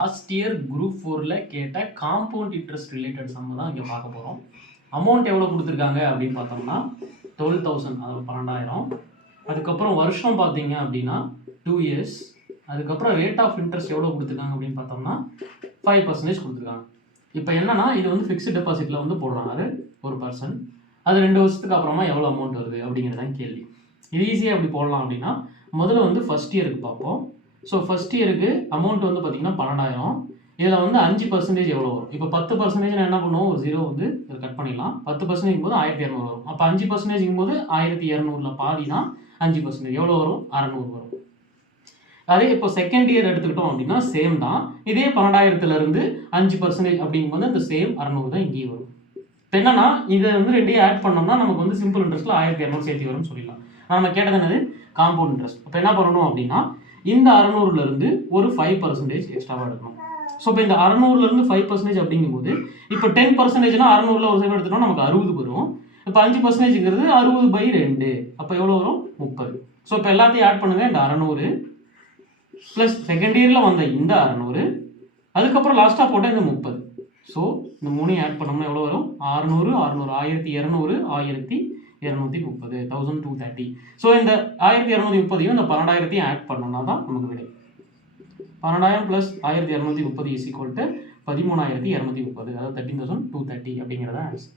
Last year group 4ல கேட்ட compound interest related some தான் இங்கே பார்க்க போகிறோம். அமௌண்ட் எவ்வளோ கொடுத்துருக்காங்க அப்படின்னு பார்த்தோம்னா 12,000, அதாவது 12,000. அதுக்கப்புறம் வருஷம் பார்த்தீங்க அப்படின்னா 2 years. அதுக்கப்புறம் ரேட் ஆஃப் இன்ட்ரெஸ்ட் எவ்வளோ கொடுத்துருக்காங்க அப்படின்னு பார்த்தோம்னா 5% கொடுத்துருக்காங்க. இப்போ என்னன்னா இது வந்து ஃபிக்ஸ்டு டெபாசிட்டில் வந்து போடுறாங்க ஒரு பர்சன். அது 2 வருஷத்துக்கு அப்புறமா எவ்வளோ அமௌண்ட் வருது அப்படிங்கிறதான் கேள்வி. இது ஈஸியாக எப்படி போடலாம் அப்படின்னா முதல்ல வந்து ஃபர்ஸ்ட் இயருக்கு பார்ப்போம். ஸோ ஃபர்ஸ்ட் இயருக்கு அமௌண்ட் வந்து பார்த்தீங்கன்னா 12,000. இதில் வந்து 5% எவ்வளோ வரும்? இப்போ 10% என்ன பண்ணுவோம், ஒரு 0 வந்து இதில் கட் பண்ணிடலாம். 10% போது 1200 வரும். அப்போ 5% போது 1200ல் பாதி தான் 5%. எவ்வளோ வரும்? 600 வரும். அதே இப்போ செகண்ட் இயர் எடுத்துக்கிட்டோம் அப்படின்னா சேம் தான். இதே 12,000லேருந்து 5% அப்படிங்கும்போது அந்த சேம் 600 தான் இங்கேயும் வரும். இப்போ என்னன்னா இதை வந்து ரெண்டையும் ஆட் பண்ணோம்னா நமக்கு வந்து சிம்பிள் இன்ட்ரெஸ்ட்டில் 1200 சேர்த்து வரும்னு சொல்லிடலாம். நம்ம கேட்டது என்னது? Compound interest. இப்போ என்ன பண்ணணும் அப்படின்னா இந்த 600லேருந்து ஒரு 5% எக்ஸ்ட்ராவாக எடுக்கணும். ஸோ இப்போ இந்த 600லேருந்து 5% அப்படிங்கும்போது இப்போ 10%னா 600ல் ஒரு சைடு எடுத்துட்டோம் நமக்கு 60 வரும். இப்போ 5%ங்கிறது 60/2. அப்போ எவ்வளோ வரும்? 30. ஸோ இப்போ எல்லாத்தையும் ஆட் பண்ணுங்க. இந்த 600 ப்ளஸ் செகண்ட் இயரில் வந்த இந்த 600, அதுக்கப்புறம் லாஸ்ட்டாக போட்டால் இந்த 30. ஸோ இந்த மூணையும் ஆட் பண்ணோம்னா எவ்வளோ வரும்? 600, 1200, 1230, 1230. ஸோ இந்த 1230 இந்த 12,000 ஆட் பண்ணோம்னா தான் நமக்கு விடை. 12,000 + 1230 = 13,230, அதாவது 13,230 அப்படிங்கிறத ஆன்சர்.